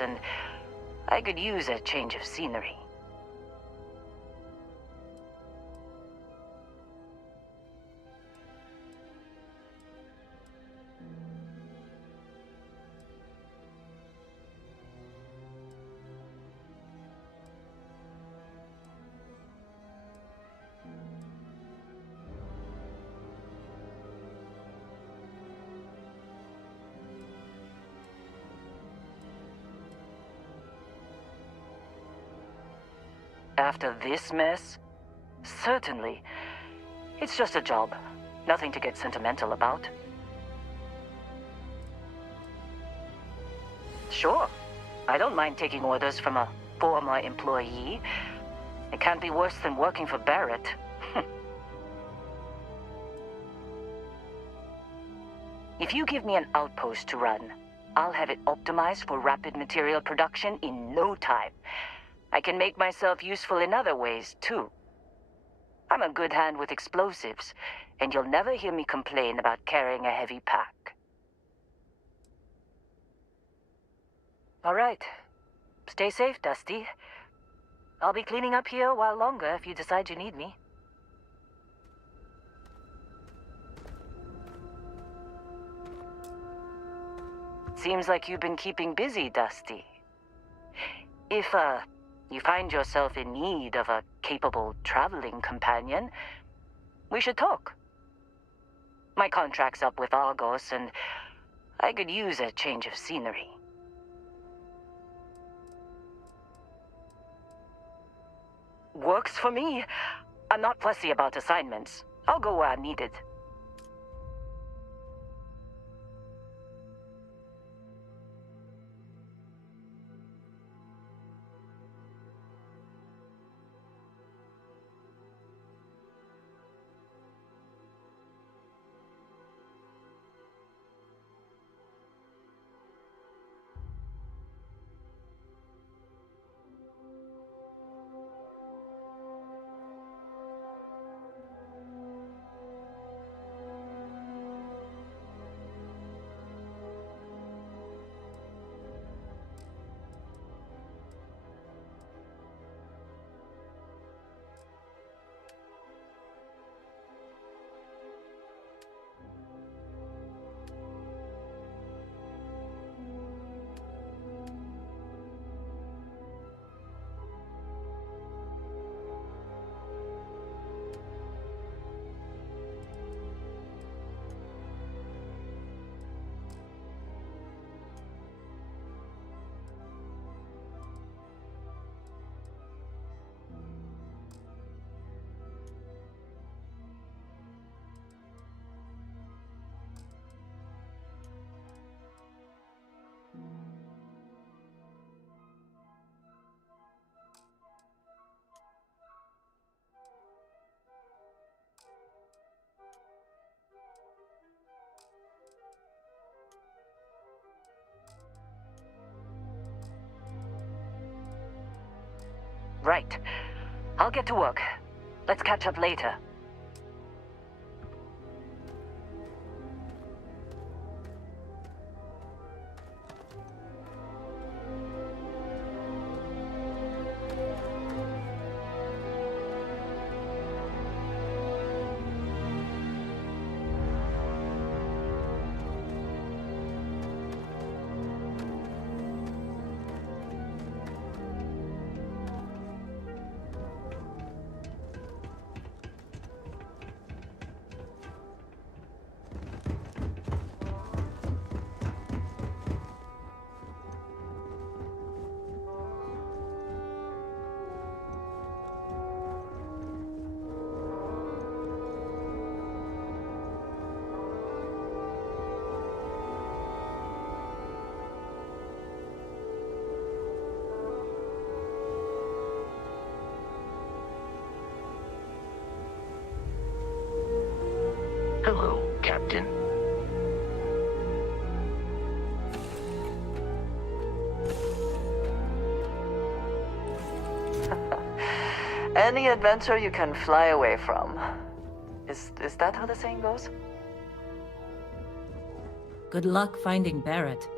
and I could use a change of scenery. After this mess? Certainly. It's just a job. Nothing to get sentimental about. Sure. I don't mind taking orders from a former employee. It can't be worse than working for Barrett. If you give me an outpost to run, I'll have it optimized for rapid material production in no time. I can make myself useful in other ways, too. I'm a good hand with explosives, and you'll never hear me complain about carrying a heavy pack. All right. Stay safe, Dusty. I'll be cleaning up here a while longer if you decide you need me. Seems like you've been keeping busy, Dusty. If, you find yourself in need of a capable traveling companion, we should talk. My contract's up with Argos, and I could use a change of scenery. Works for me. I'm not fussy about assignments. I'll go where I'm needed. Right. I'll get to work. Let's catch up later. Hello, Captain. Any adventure you can fly away from. Is that how the saying goes? Good luck finding Barrett.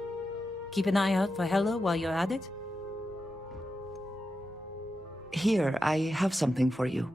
Keep an eye out for Hella while you're at it? Here, I have something for you.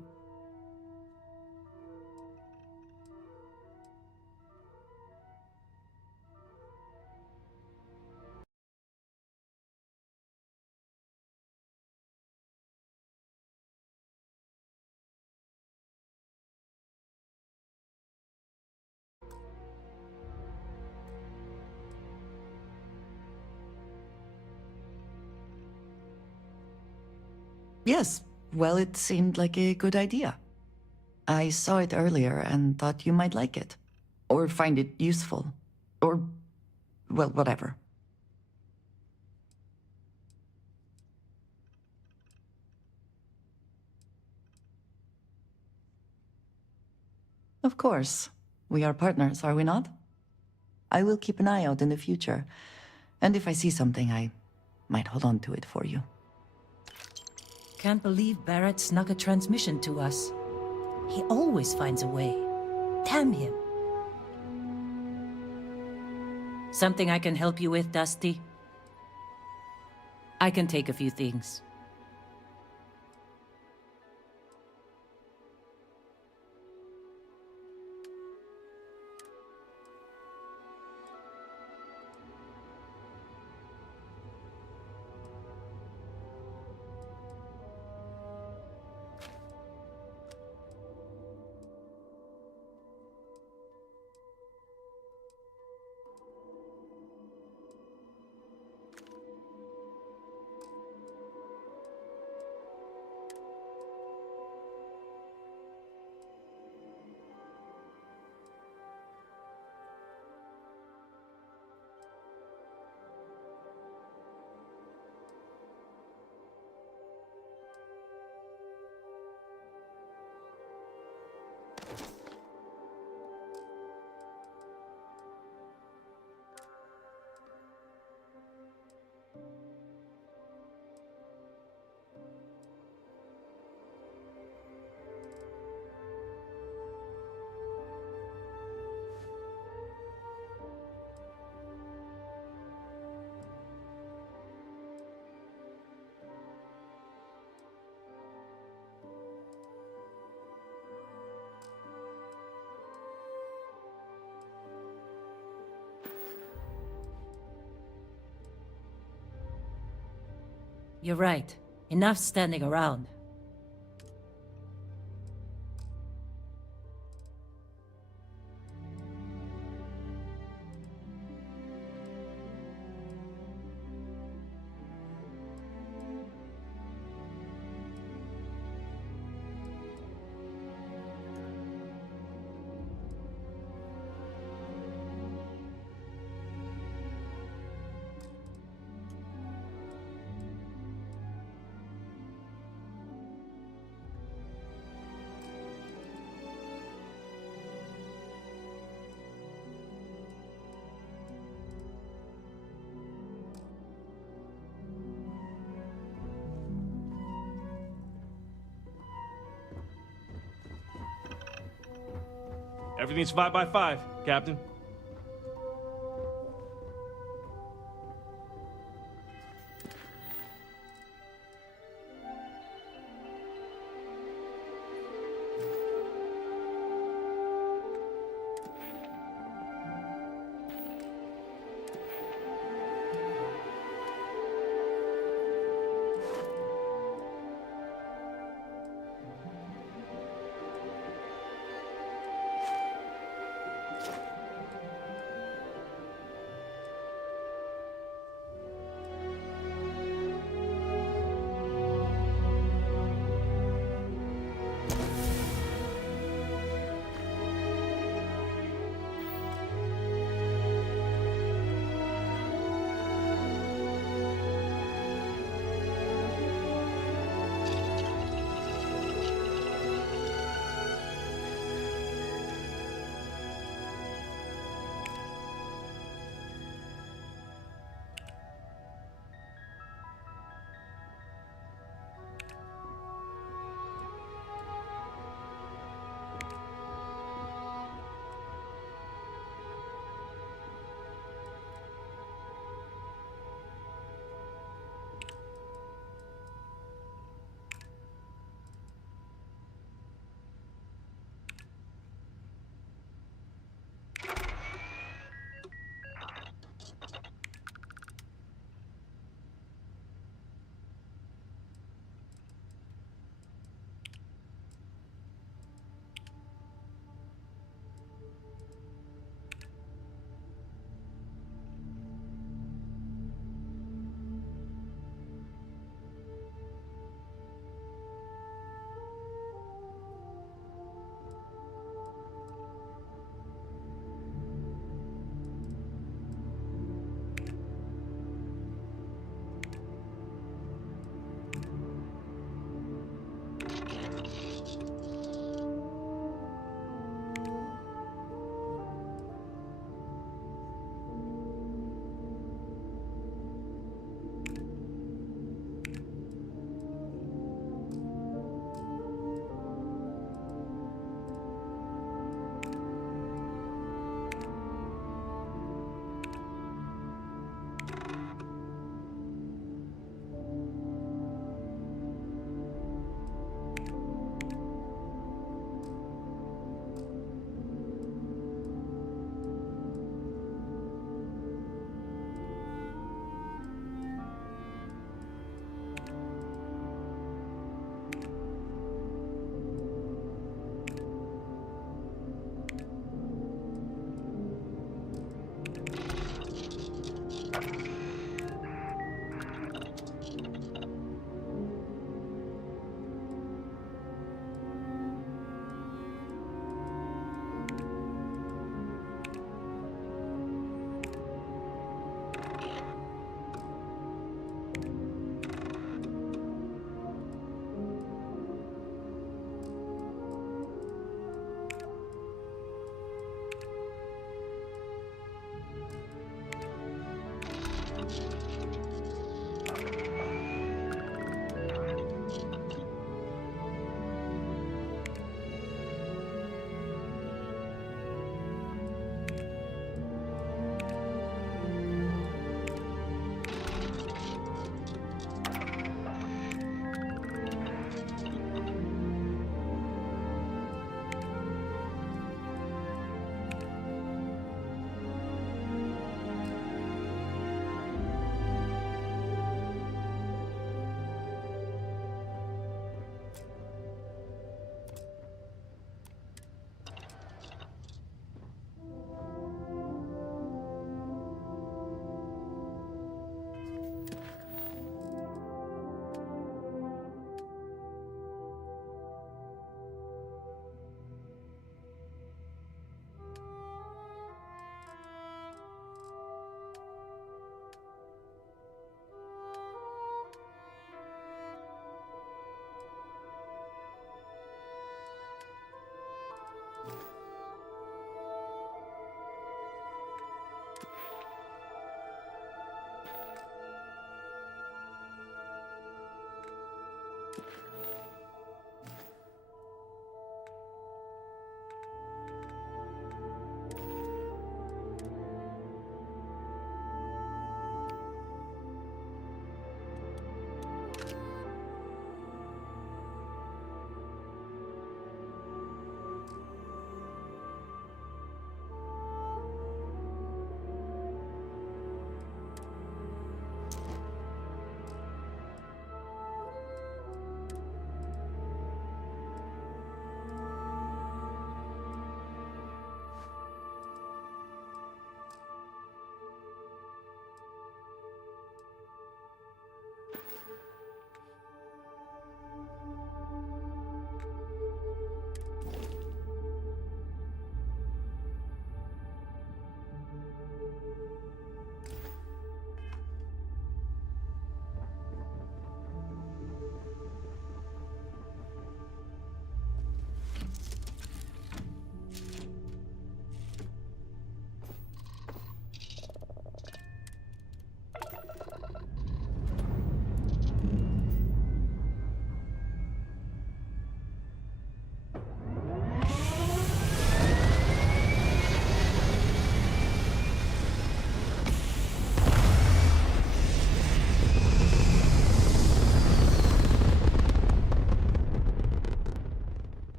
Yes, well, it seemed like a good idea. I saw it earlier and thought you might like it. Or find it useful. Or, well, whatever. Of course. We are partners, are we not? I will keep an eye out in the future. And if I see something, I might hold on to it for you. Can't believe Barrett snuck a transmission to us. He always finds a way. Damn him. Something I can help you with, Dusty? I can take a few things. You're right. Enough standing around. Everything's 5 by 5, Captain.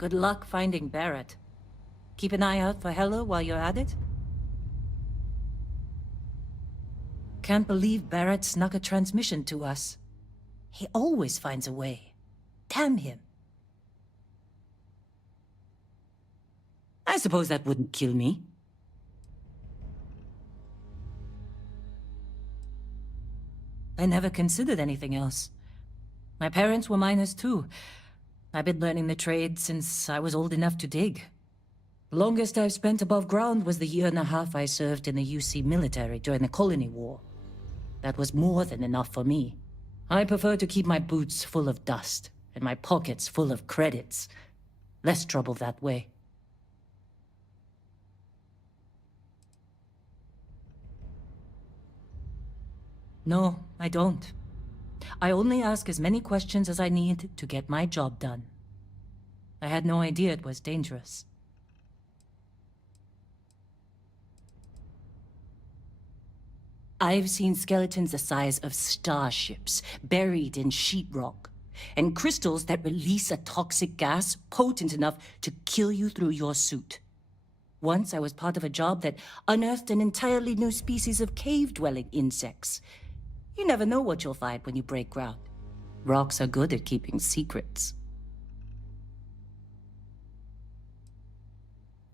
Good luck finding Barrett. Keep an eye out for Heller while you're at it. Can't believe Barrett snuck a transmission to us. He always finds a way. Damn him. I suppose that wouldn't kill me. I never considered anything else. My parents were miners too. I've been learning the trade since I was old enough to dig. The longest I've spent above ground was the year and a half I served in the UC military during the Colony War. That was more than enough for me. I prefer to keep my boots full of dust and my pockets full of credits. Less trouble that way. No, I don't. I only ask as many questions as I need to get my job done. I had no idea it was dangerous. I've seen skeletons the size of starships buried in sheetrock, and crystals that release a toxic gas potent enough to kill you through your suit. Once I was part of a job that unearthed an entirely new species of cave-dwelling insects. You never know what you'll find when you break ground. Rocks are good at keeping secrets.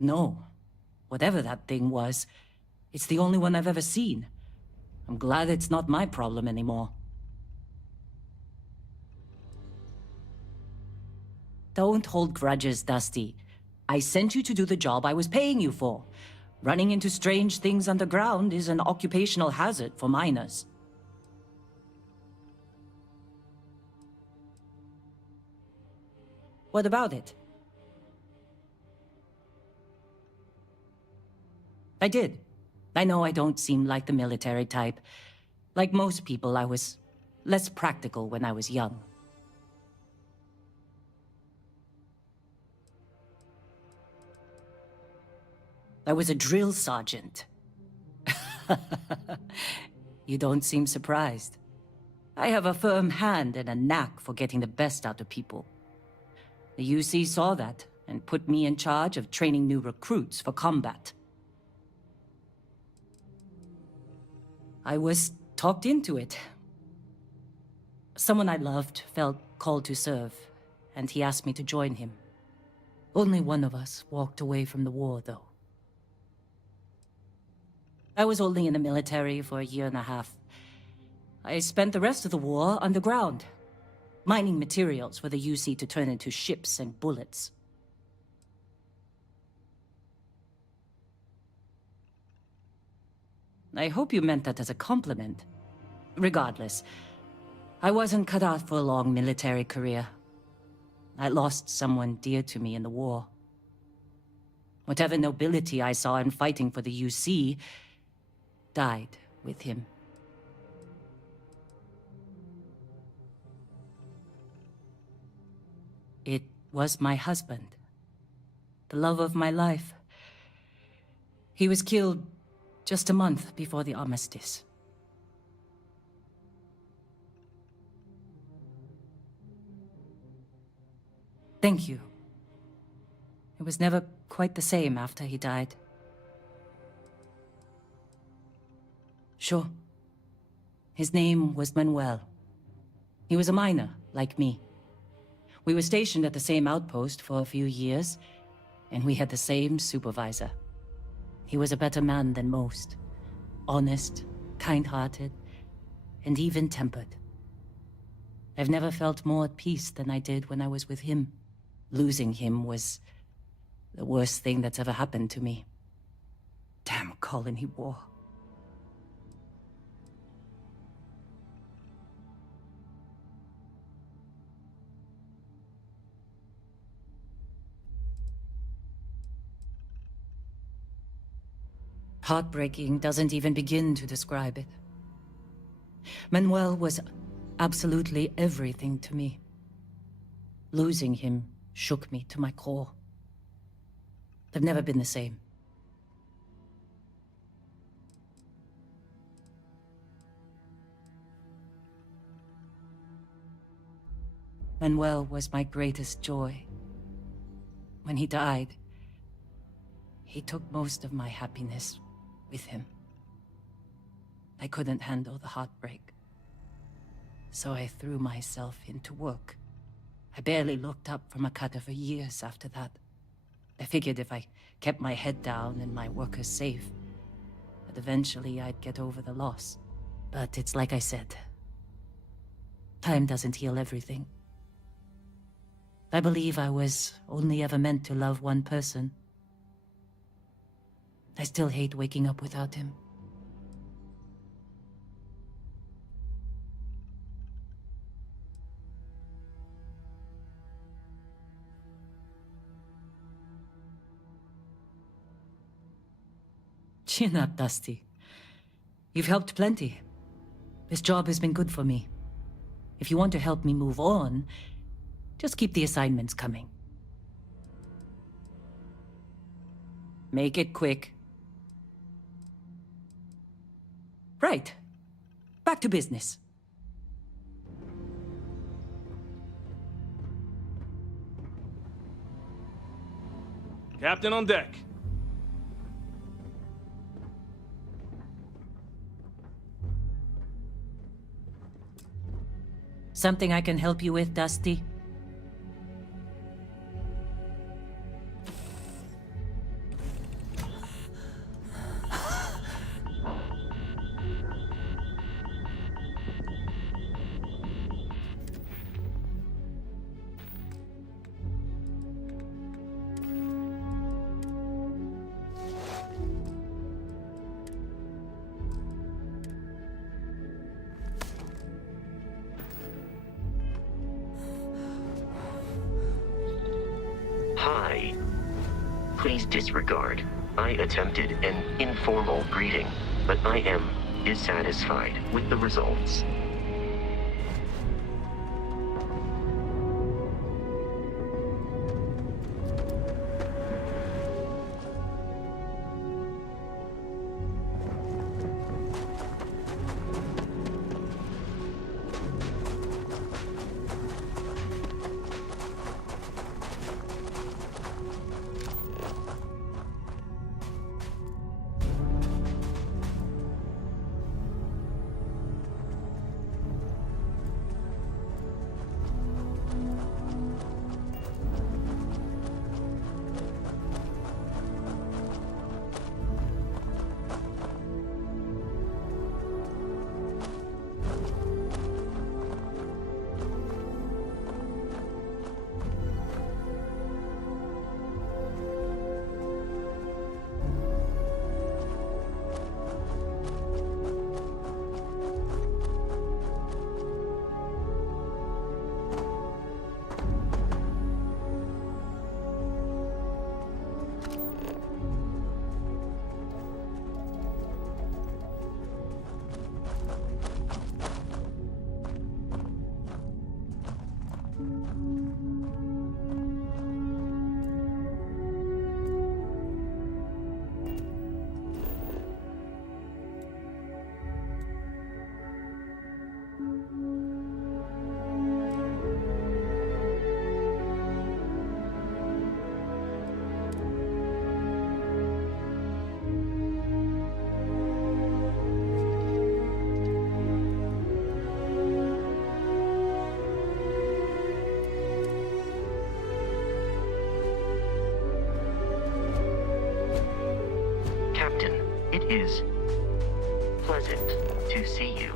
No. Whatever that thing was, it's the only one I've ever seen. I'm glad it's not my problem anymore. Don't hold grudges, Dusty. I sent you to do the job I was paying you for. Running into strange things underground is an occupational hazard for miners. What about it? I did. I know I don't seem like the military type. Like most people, I was less practical when I was young. I was a drill sergeant. You don't seem surprised. I have a firm hand and a knack for getting the best out of people. The UC saw that and put me in charge of training new recruits for combat. I was talked into it. Someone I loved felt called to serve, and he asked me to join him. Only one of us walked away from the war, though. I was only in the military for a year and a half. I spent the rest of the war underground, mining materials for the UC to turn into ships and bullets. I hope you meant that as a compliment. Regardless, I wasn't cut out for a long military career. I lost someone dear to me in the war. Whatever nobility I saw in fighting for the UC died with him. It was my husband, the love of my life. He was killed just a month before the armistice. Thank you. It was never quite the same after he died. Sure. His name was Manuel. He was a miner, like me. We were stationed at the same outpost for a few years, and we had the same supervisor. He was a better man than most. Honest, kind-hearted, and even-tempered. I've never felt more at peace than I did when I was with him. Losing him was the worst thing that's ever happened to me. Damn Colony War. Heartbreaking doesn't even begin to describe it. Manuel was absolutely everything to me. Losing him shook me to my core. I've never been the same. Manuel was my greatest joy. When he died, he took most of my happiness with him. I couldn't handle the heartbreak, so I threw myself into work. I barely looked up from a cutter for years after that. I figured if I kept my head down and my workers safe, that eventually I'd get over the loss. But it's like I said, time doesn't heal everything. I believe I was only ever meant to love one person. I still hate waking up without him. Chin up, Dusty. You've helped plenty. This job has been good for me. If you want to help me move on, just keep the assignments coming. Make it quick. Right. Back to business. Captain on deck. Something I can help you with, Dusty? Hi. Please disregard. I attempted an informal greeting, but I am dissatisfied with the results. Captain, it is pleasant to see you.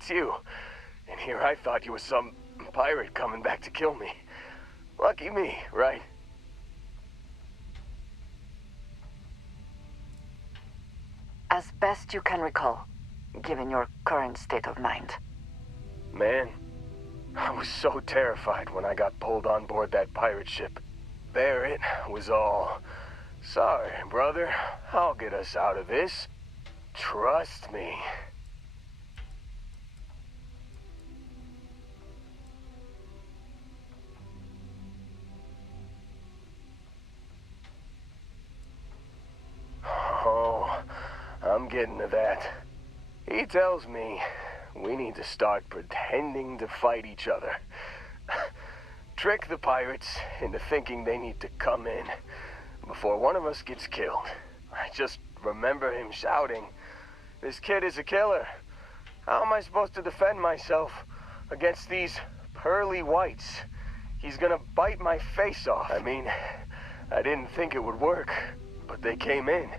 it's you. And here I thought you were some pirate coming back to kill me. Lucky me, right? As best you can recall, given your current state of mind. Man, I was so terrified when I got pulled on board that pirate ship. Barrett was all, "Sorry, brother, I'll get us out of this. Trust me." Oh, I'm getting to that. He tells me we need to start pretending to fight each other. Trick the pirates into thinking they need to come in before one of us gets killed. I just remember him shouting, "This kid is a killer. How am I supposed to defend myself against these pearly whites? He's gonna bite my face off." I mean, I didn't think it would work, but they came in.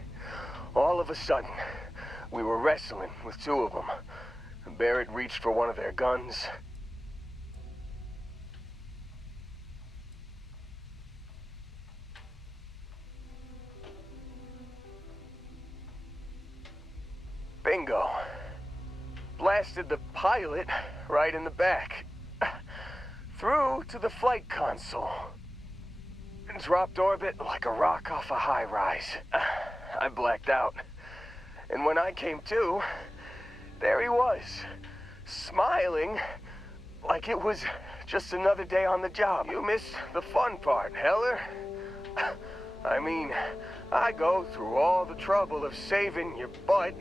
All of a sudden, we were wrestling with two of them. Barrett reached for one of their guns. Bingo. Blasted the pilot right in the back. Through to the flight console. Dropped orbit like a rock off a high-rise. I blacked out. And when I came to, there he was, smiling like it was just another day on the job. You missed the fun part, Heller. I mean, I go through all the trouble of saving your butt,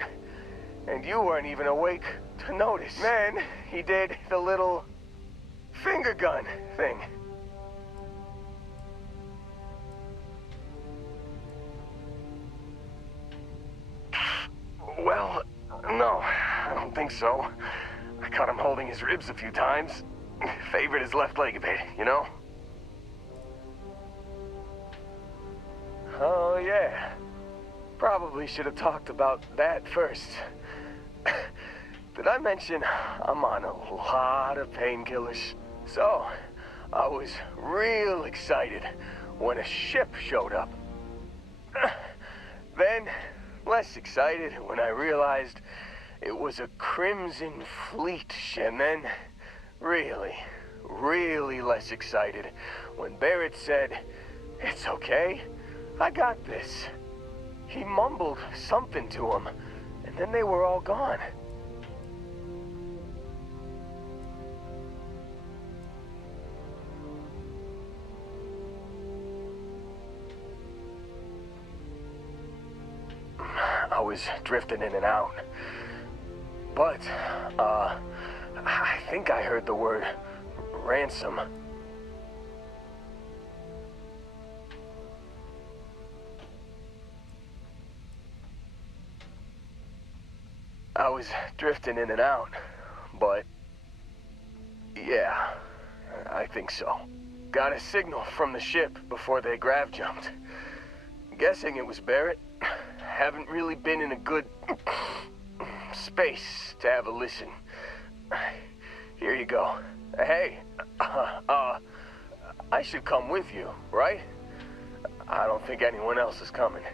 and you weren't even awake to notice. Then he did the little finger gun thing. Well, no, I don't think so. I caught him holding his ribs a few times. Favored his left leg a bit, you know? Oh, yeah. Probably should have talked about that first. Did I mention I'm on a lot of painkillers? So, I was real excited when a ship showed up. Then, less excited when I realized it was a Crimson Fleet ship. And then, really less excited when Barrett said, "It's okay, I got this." He mumbled something to him, and then they were all gone. I was drifting in and out. But, I think I heard the word ransom. I was drifting in and out, but yeah, I think so. Got a signal from the ship before they grav jumped. Guessing it was Barrett. Haven't really been in a good space to have a listen. Here you go. Hey, I should come with you, right? I don't think anyone else is coming.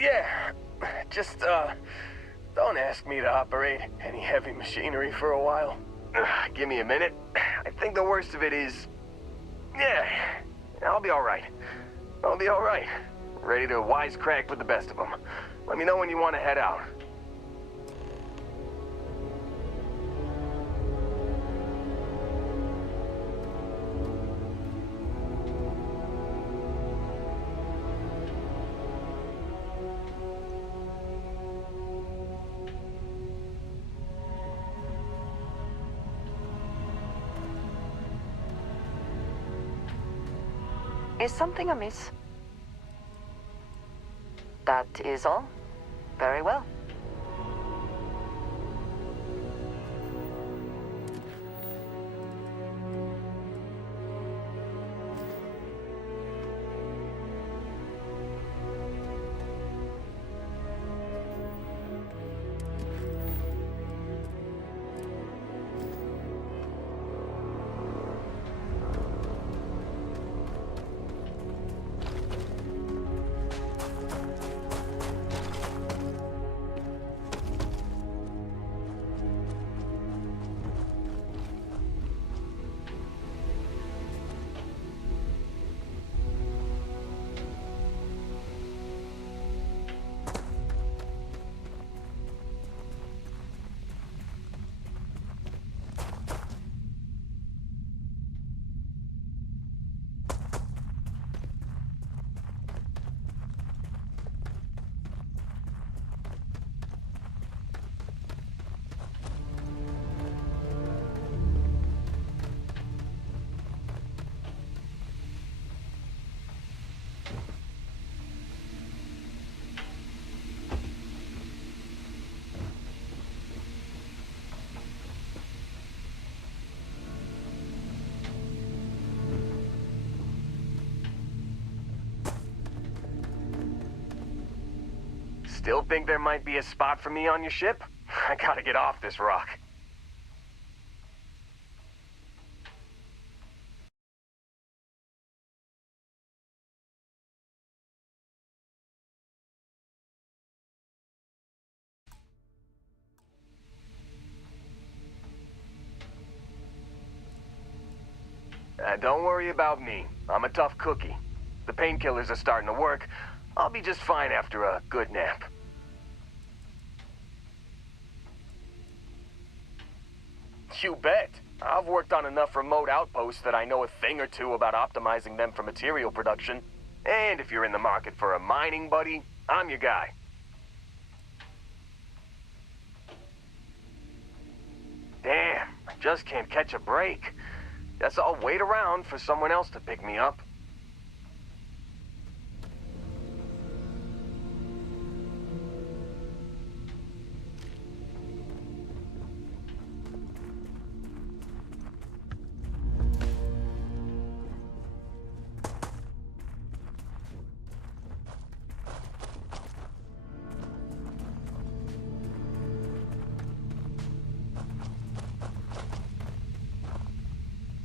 Yeah, just, don't ask me to operate any heavy machinery for a while. Give me a minute. I think the worst of it is... Yeah, I'll be alright. I'll be alright. Ready to wisecrack with the best of them. Let me know when you want to head out. Is something amiss? That is all. Very well. Still think there might be a spot for me on your ship? I gotta get off this rock. Don't worry about me. I'm a tough cookie. The painkillers are starting to work. I'll be just fine after a good nap. You bet. I've worked on enough remote outposts that I know a thing or two about optimizing them for material production. And if you're in the market for a mining buddy, I'm your guy. Damn, I just can't catch a break. Guess I'll wait around for someone else to pick me up.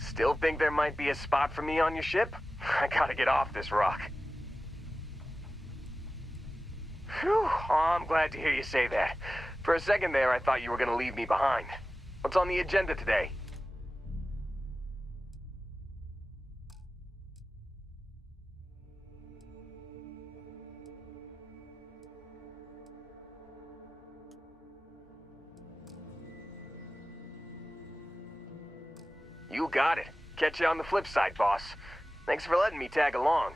Still think there might be a spot for me on your ship? I gotta get off this rock. Whew, oh, I'm glad to hear you say that. For a second there, I thought you were gonna leave me behind. What's on the agenda today? You got it. Catch you on the flip side, boss. Thanks for letting me tag along.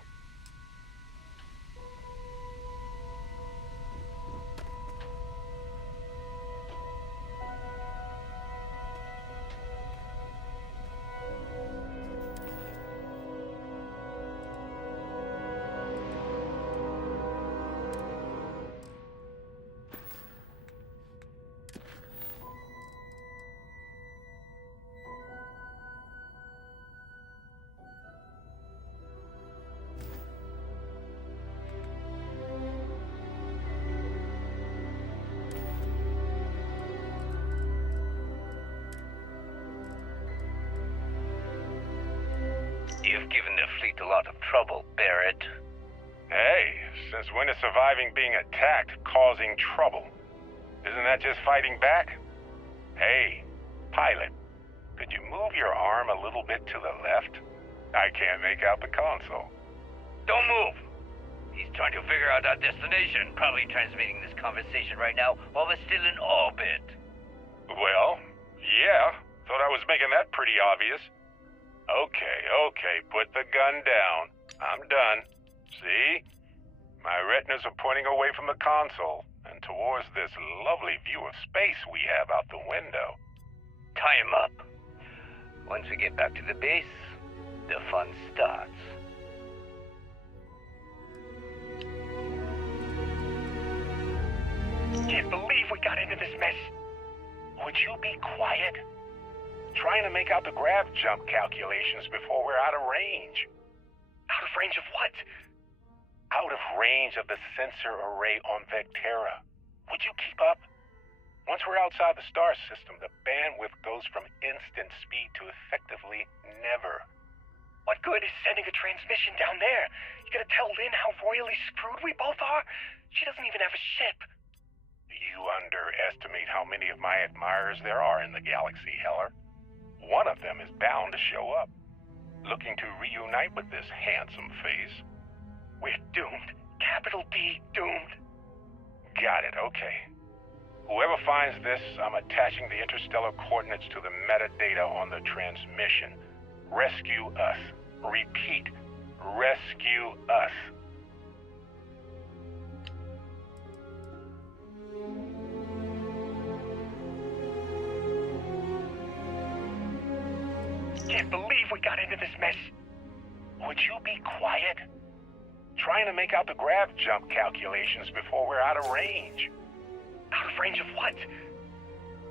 You've given the fleet a lot of trouble, Barrett. Hey, since when is surviving being attacked causing trouble? Isn't that just fighting back? Hey, pilot, could you move your arm a little bit to the left? I can't make out the console. Don't move! He's trying to figure out our destination, probably transmitting this conversation right now while we're still in orbit. Well, yeah, thought I was making that pretty obvious. Okay, put the gun down. I'm done. See? My retinas are pointing away from the console and towards this lovely view of space we have out the window. Tie him up. Once we get back to the base, the fun starts. Can't believe we got into this mess. Would you be quiet? Trying to make out the grav jump calculations before we're out of range. Out of range of what? Out of range of the sensor array on Vectera. Would you keep up? Once we're outside the star system, the bandwidth goes from instant speed to effectively never. What good is sending a transmission down there? You gonna tell Lynn how royally screwed we both are? She doesn't even have a ship. You underestimate how many of my admirers there are in the galaxy, Heller. One of them is bound to show up, looking to reunite with this handsome face. We're doomed. Capital D, doomed. Got it, okay. Whoever finds this, I'm attaching the interstellar coordinates to the metadata on the transmission. Rescue us. Repeat, rescue us. Can't believe we got into this mess. Would you be quiet? Trying to make out the grav jump calculations before we're out of range. Out of range of what?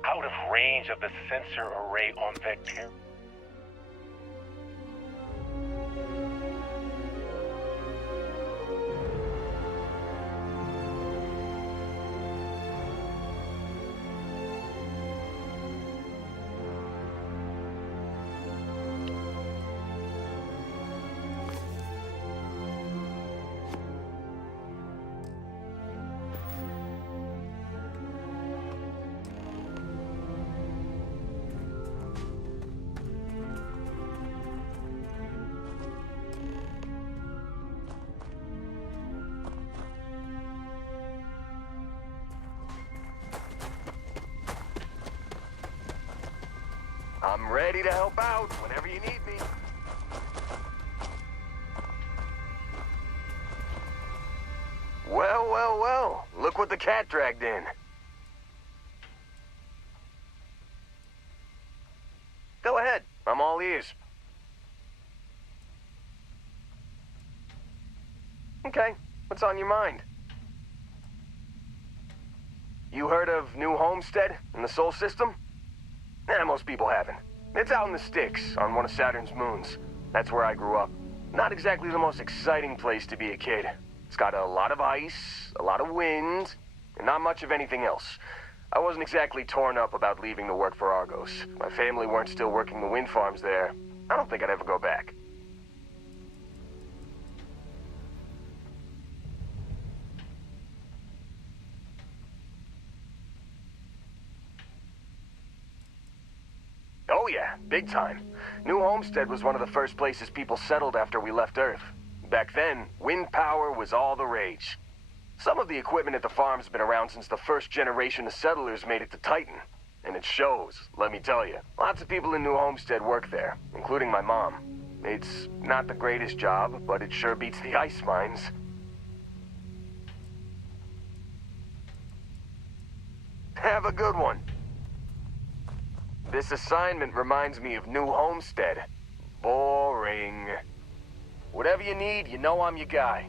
Out of range of the sensor array on Vectera. I'm ready to help out whenever you need me. Well, well, well. Look what the cat dragged in. Go ahead. I'm all ears. Okay. What's on your mind? You heard of New Homestead in the Sol System? Most people haven't. It's out in the sticks, on one of Saturn's moons. That's where I grew up. Not exactly the most exciting place to be a kid. It's got a lot of ice, a lot of wind, and not much of anything else. I wasn't exactly torn up about leaving to work for Argos. My family weren't still working the wind farms there. I don't think I'd ever go back. Oh yeah, big time. New Homestead was one of the first places people settled after we left Earth. Back then, wind power was all the rage. Some of the equipment at the farm's been around since the first generation of settlers made it to Titan. And it shows, let me tell you. Lots of people in New Homestead work there, including my mom. It's not the greatest job, but it sure beats the ice mines. Have a good one. This assignment reminds me of New Homestead. Boring. Whatever you need, you know I'm your guy.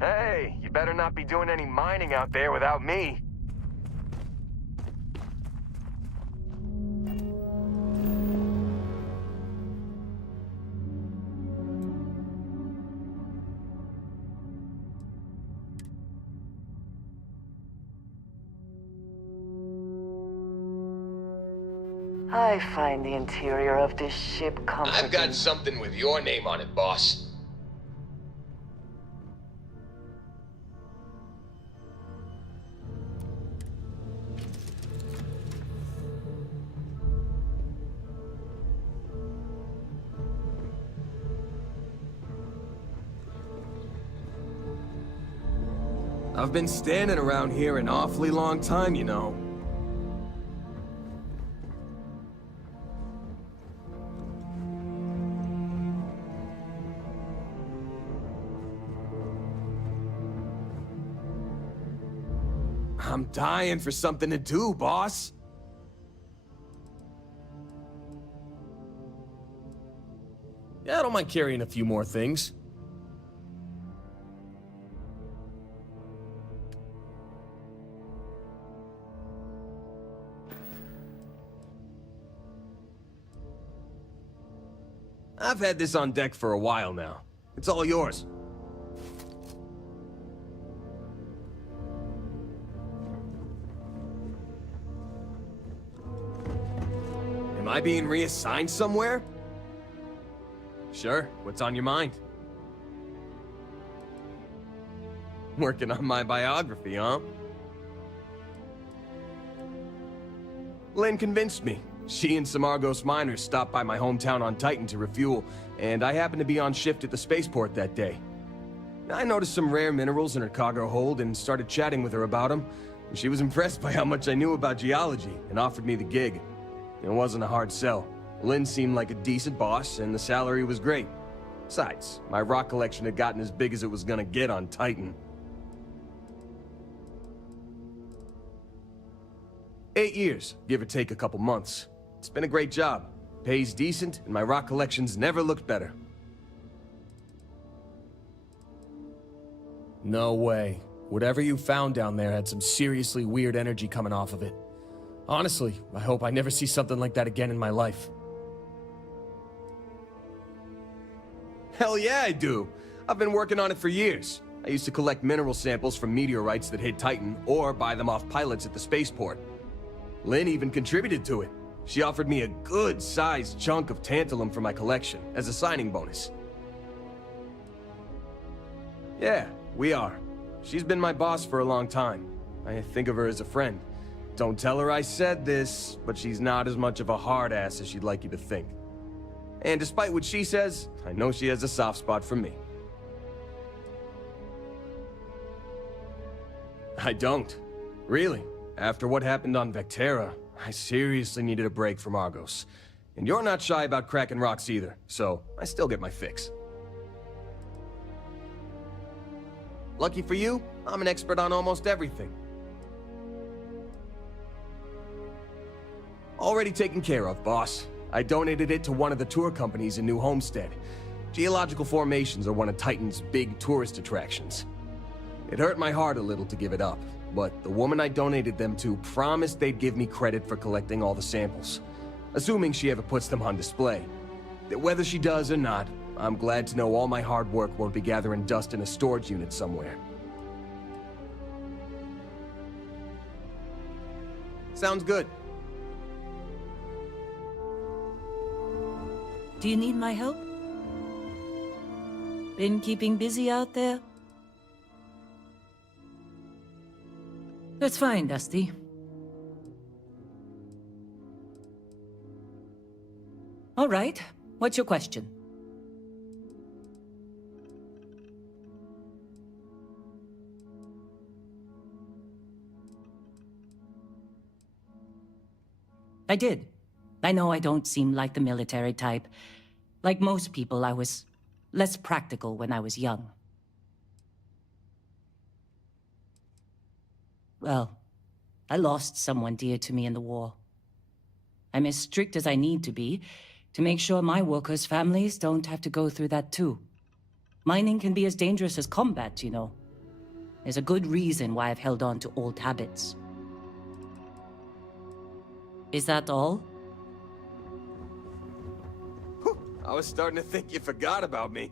Hey, you better not be doing any mining out there without me. I find the interior of this ship comforting. I've got something with your name on it, boss. I've been standing around here an awfully long time, you know. I'm dying for something to do, boss. Yeah, I don't mind carrying a few more things. I've had this on deck for a while now. It's all yours. Am I being reassigned somewhere? Sure, what's on your mind? Working on my biography, huh? Lynn convinced me. She and some Argos miners stopped by my hometown on Titan to refuel, and I happened to be on shift at the spaceport that day. I noticed some rare minerals in her cargo hold and started chatting with her about them. She was impressed by how much I knew about geology and offered me the gig. It wasn't a hard sell. Lynn seemed like a decent boss, and the salary was great. Besides, my rock collection had gotten as big as it was gonna get on Titan. 8 years, give or take a couple months. It's been a great job. Pays decent, and my rock collection's never looked better. No way. Whatever you found down there had some seriously weird energy coming off of it. Honestly, I hope I never see something like that again in my life. Hell yeah, I do. I've been working on it for years. I used to collect mineral samples from meteorites that hit Titan, or buy them off pilots at the spaceport. Lynn even contributed to it. She offered me a good-sized chunk of tantalum for my collection, as a signing bonus. Yeah, we are. She's been my boss for a long time. I think of her as a friend. Don't tell her I said this, but she's not as much of a hard-ass as she'd like you to think. And despite what she says, I know she has a soft spot for me. I don't. Really. After what happened on Vectera, I seriously needed a break from Argos. And you're not shy about cracking rocks either, so I still get my fix. Lucky for you, I'm an expert on almost everything. Already taken care of, boss. I donated it to one of the tour companies in New Homestead. Geological formations are one of Titan's big tourist attractions. It hurt my heart a little to give it up, but the woman I donated them to promised they'd give me credit for collecting all the samples, assuming she ever puts them on display. Whether she does or not, I'm glad to know all my hard work won't be gathering dust in a storage unit somewhere. Sounds good. Do you need my help? Been keeping busy out there? That's fine, Dusty. All right. What's your question? I did. I know I don't seem like the military type. Like most people, I was less practical when I was young. Well, I lost someone dear to me in the war. I'm as strict as I need to be to make sure my workers' families don't have to go through that too. Mining can be as dangerous as combat, you know. There's a good reason why I've held on to old habits. Is that all? I was starting to think you forgot about me.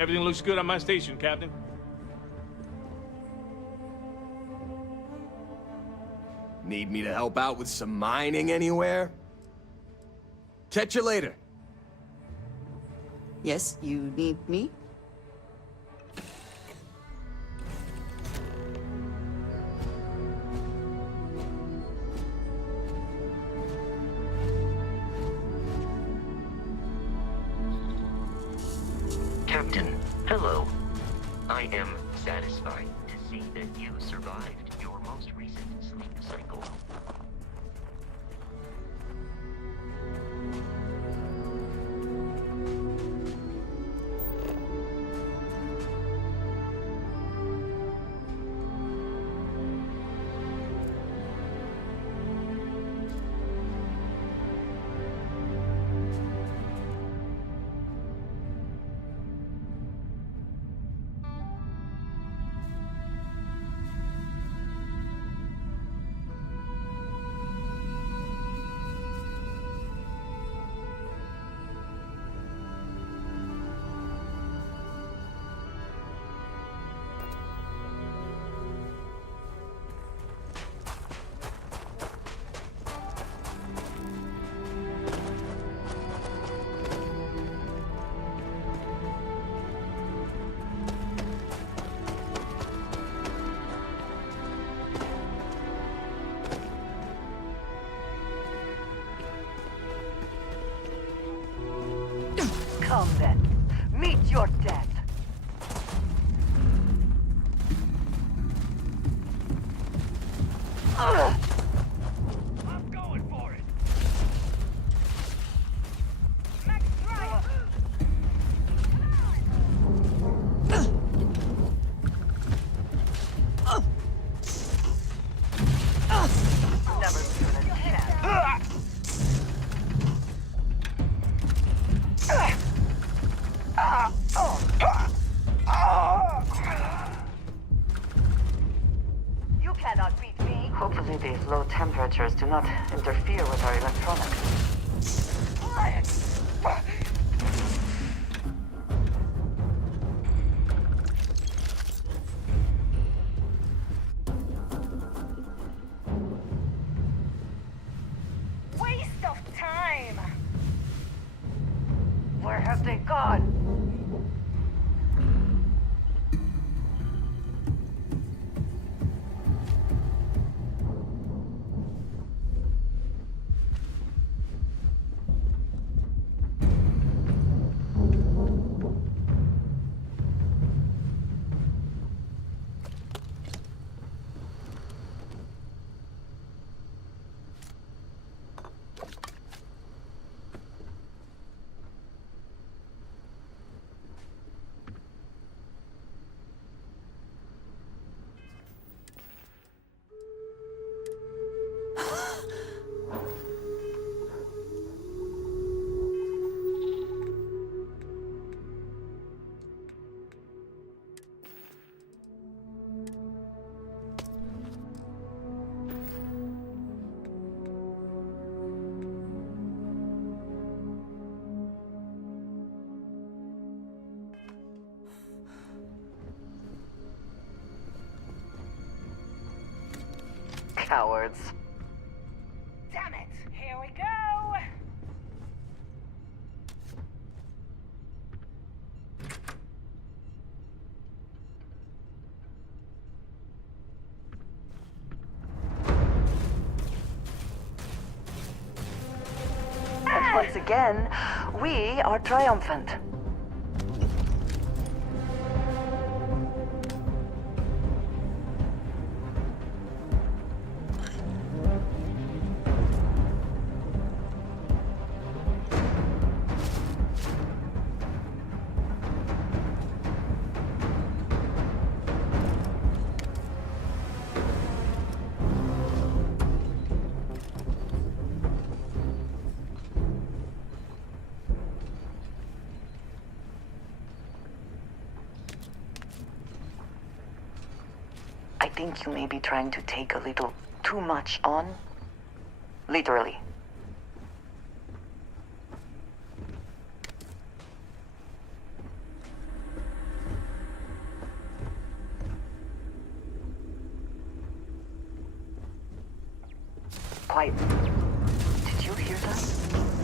Everything looks good on my station, Captain. Need me to help out with some mining anywhere? Catch you later. Yes, you need me? Captain, hello. I am satisfied to see that you survived your most recent sleep cycle. Come then. Meet your death. I'm going for it. Never stood a chance. You cannot beat me. Hopefully these low temperatures do not interfere with our electronics. Waste of time. Where have they gone? Cowards. Damn it! Here we go! And once again, we are triumphant. I think you may be trying to take a little too much on. Literally. Quiet. Did you hear that?